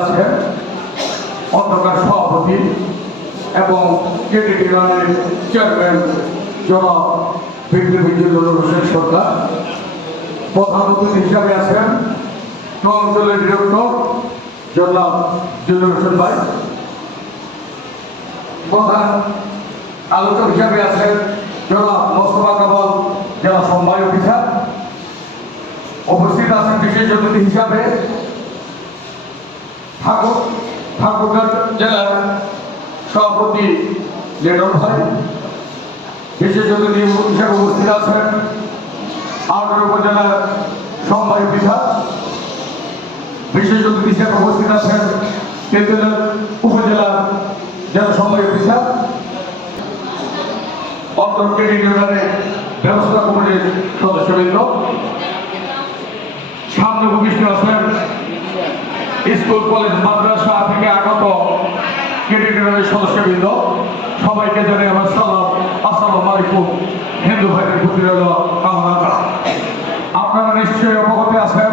আছেন অন্ধকার সভাপতি এবং কেডিটি রানের চেয়ারম্যান জনাব জিল্লুর হোসেন সরকার। প্রধান অতিথি হিসাবে আছেন অঞ্চলের ডিরেক্টর জনাব জিল্লুর হোসেন ভাই। প্রধান আলোচক হিসাবে আছেন জনাব মোস্তফা কামাল, জেলা সমবায় অফিসার। উপস্থিত আছেন বিশেষ অতিথি হিসাবে ঠাকুর ঠাকুরগাঁ জেলার সভাপতি লেডন ভাই বিশেষ অতিথি হিসাবে উপস্থিত আছেন আউটার উপজেলার সমবায় অফিসার বিশেষ অতিথি হিসাবে উপস্থিত আছেন তেতুলের উপজেলার জেলা সমবায় অফিসার অন্তর ক্রেডিট ইউনিয়নের ব্যবস্থা কমিটির সদস্যবৃন্দ, সামনে উপবিষ্ট আছেন স্কুল, কলেজ, মাদ্রাসা থেকে আগত সদস্যবৃন্দ, সবাইকে জানাই আমার সালাম। আসসালামু আলাইকুম, হিন্দু ভাইদের প্রতি রইল কামনা। আপনারা নিশ্চয়ই অবগত আছেন,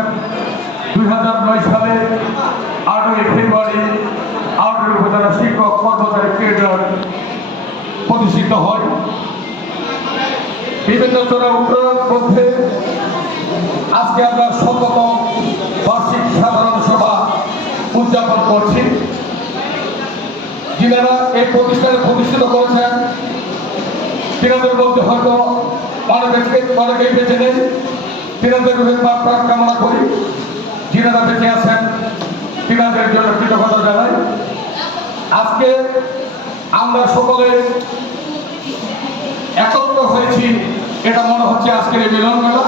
দুই হাজার নয় সালে আটই ফেব্রুয়ারি আউটের উপজেলা শিক্ষক কর্মচারী ইউনিয়ন প্রতিষ্ঠিত হয়। বিভিন্ন চোরা উন্নয়ন মধ্যে আজকে আমরা শততম করছি। যিনারা এই প্রতিষ্ঠানে প্রতিষ্ঠিত করেছেন, তিনাদের মধ্যে হয়তো অনেকে অনেকেই বেঁচে নেই। তিনাদের প্রাণ কামনা করি। যিনারা বেঁচে আছেন, তিনাদের জন্য কৃতজ্ঞতা জানাই। আজকে আমরা সকলে একত্র হয়েছি, এটা মনে হচ্ছে আজকের এই মিলন মেলা।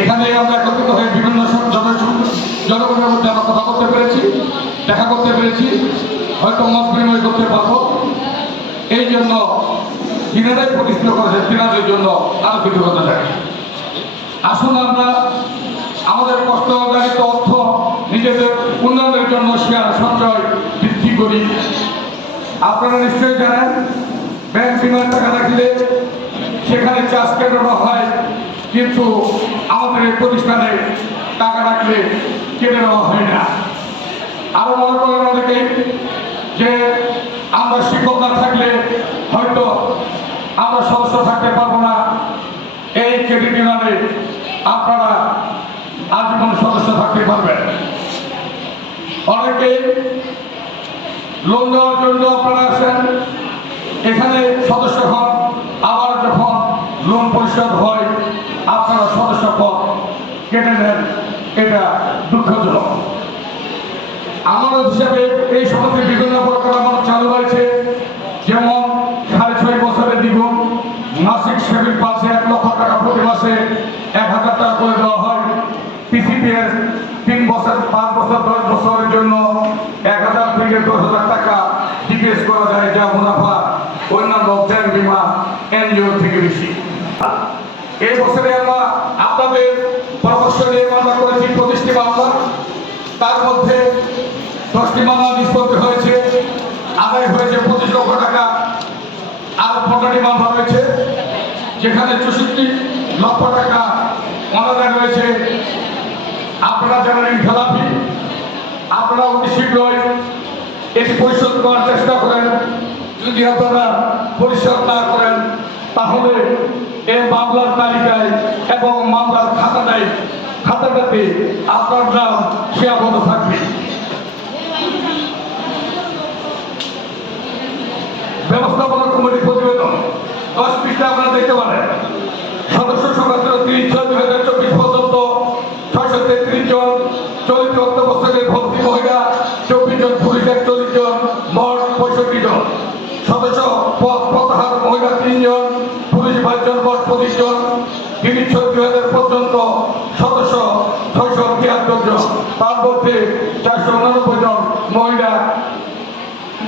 এখানে আমরা একত্রিত হয়ে বিভিন্ন জনগণের মধ্যে আমরা কথা দেখা করতে পেরেছি। হয়তো মত বিনিময় করতে পারব। এই জন্য যিনারাই প্রতিষ্ঠিত করেছেন তিনাদের জন্য আরও কৃতজ্ঞতা জানাই আসুন আমরা আমাদের কষ্টকারিত অর্থ, নিজেদের উন্নয়নের জন্য শেয়ার সঞ্চয় বৃদ্ধি করি। আপনারা নিশ্চয়ই জানেন, ব্যাংক বিমার টাকা রাখলে সেখানে চাষ কেটানো হয়, কিন্তু আমাদের প্রতিষ্ঠানে টাকা রাখলে কেটে নেওয়া হয় না। আরও মনে করেন অনেকেই, যে আমরা শিক্ষক না থাকলে হয়তো আমরা সদস্য থাকতে পারব না। এই ক্রেডিট ইউনিয়নে আপনারা আজীবন সদস্য থাকতে পারবেন। অনেকে লোন দেওয়ার জন্য আপনারা আসেন, এখানে সদস্য হন, আবার যখন লোন পরিশোধ হয়, আপনারা সদস্য পদ কেটে নেন এটা দুঃখজনক আমার হিসাবে এই সমাজে বিভিন্ন প্রকার আমার চালু রয়েছে যেমন সাড়ে ছয় বছরের দ্বিগুণ, মাসিক সেভিং পাশে এক লক্ষ টাকা প্রতি মাসে এক হাজার টাকা করে দেওয়া হয়। পিসিপিএস তিন বছর, পাঁচ বছর, দশ বছরের জন্য এক হাজার থেকে দশ হাজার টাকা ডিপিএস করা যায়, যা মুনাফা অন্যান্য ব্যাংক বিমা এনজিও থেকে বেশি। এই বছরে আমরা আপনাদের পরামর্শ নিয়ে আমরা করেছি পঁচিশটি মামলা। তার মধ্যে দশটি মামলা নিষ্পত্তি হয়েছে, আদায় হয়েছে পঁচিশ লক্ষ টাকা। আর পনেরোটি মামলা রয়েছে, যেখানে চৌষট্টি লক্ষ টাকা অনাদায় রয়েছে। আপনারা যারা ঋণ খেলাপি, আপনারা অতি শীঘ্রই এটি পরিশোধ করার চেষ্টা করেন। যদি আপনারা পরিশোধ না করেন, তাহলে এই মামলার তালিকায় এবং মামলার খাতাটায়, খাতাটাতে আপনার নাম সীমাবদ্ধ থাকবে ব্যবস্থাপনা কমিটির প্রতিবেদন দশ আপনারা দেখতে পারেন। সদস্য সংখ্যা ছিল তিরিশ ছয় দুই হাজার চব্বিশ পর্যন্ত ছয়শো তেত্রিশ জন চলিত অর্থবস্থাকে ভর্তি মহিলা, চব্বিশ জন, পুলিশ একচল্লিশ জন মোট পঁয়ষট্টি জন। সদস্য পদ প্রত্যাহার মহিলা তিনজন পুলিশ বাইশ জন মোট পঁচিশ জন। তিরিশ ছয় দুই হাজার পর্যন্ত সদস্য ছয়শো তিয়াত্তর জন। তার মধ্যে চারশো উনানব্বই জন মহিলা,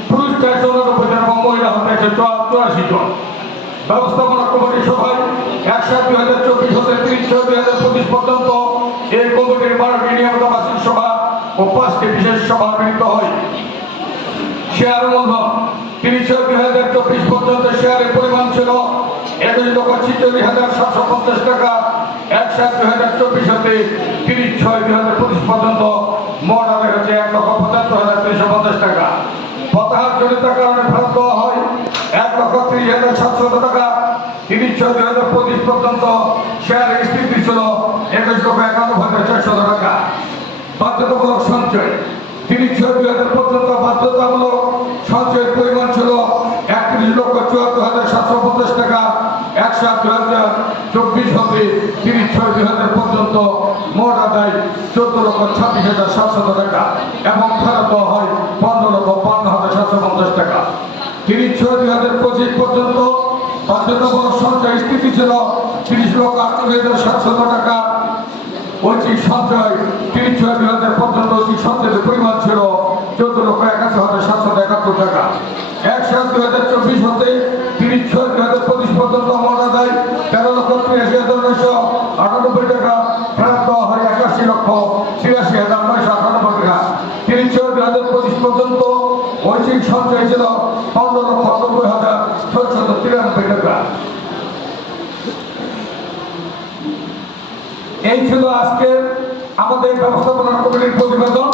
পুরুষ চারশো উনানব্বই জন এবং মহিলা একশো চুরাশি জন। ব্যবস্থাপনা কমিটির সভায় এক দুই হাজার চব্বিশ হতে ছয় দুই হাজার পঁচিশ পর্যন্ত এই কমিটির বারোটি নিয়মিত বার্ষিক সভা ও পাঁচটি বিশেষ সভা মিলিত হয়। শেয়ার মূলধন তিরিশ দুই হাজার চব্বিশ পর্যন্ত শেয়ারের পরিমাণ ছিল একুশ লক্ষ ছিচল্লিশ হাজার সাতশো পঞ্চাশ টাকা। এক সাত দুই হাজার চব্বিশ হতে তিরিশ ছয় দুই হাজার পঁচিশ পর্যন্ত মোট আদায় হচ্ছে এক লক্ষ পঁচাত্তর হাজার তিনশো পঞ্চাশ টাকা। পতাহার জনিত কারণে ফেরত দেওয়া হয় এক লক্ষ তিরিশ হাজার সাতশত টাকা তিরিশ ছয় দুই হাজার পঁচিশ পর্যন্ত শেয়ার স্থিতি ছিল একুশ লক্ষ একান্ন হাজার চারশত টাকা। বাধ্যতামূলক সঞ্চয়। তিরিশ ছয় দুই হাজার পর্যন্ত বাধ্যতামূলক সঞ্চয়ের পরিমাণ ছিল একত্রিশ লক্ষ চুয়াত্তর হাজার সাতশো পঞ্চাশ টাকা। এক সাত দুই হাজার চব্বিশ হতে তিরিশ ছয় দুই হাজার পর্যন্ত মোট আদায় চোদ্দ লক্ষ ছাব্বিশ হাজার সাতশত টাকা এবং ফেরত দেওয়া হয় পনেরো লক্ষ বান্ন হাজার সাতশো পঞ্চাশ টাকা। তিরিশ ছয় দুই হাজার পঁচিশ পর্যন্ত বাধ্যতামূলক সঞ্চয় স্থিতি ছিল। তিরিশ লক্ষ আটচল্লিশ হাজার সাতশত টাকা। ঐচ্ছিক সঞ্চয় তিরিশ ছয় দুই হাজার পর্যন্ত ঐচ্ছিক সঞ্চয়ের পরিমাণ ছিল। চোদ্দ লক্ষ একাশি হাজার সাতশো একাত্তর টাকা। এক সাত দুই হাজার চব্বিশ হতে ঐচ্ছিক সঞ্চয় ছিল পনেরো লক্ষ নব্বই হাজার ছয়শত তিরানব্বই টাকা। এই ছিল আজকের আমাদের ব্যবস্থাপনা কমিটির প্রতিবেদন।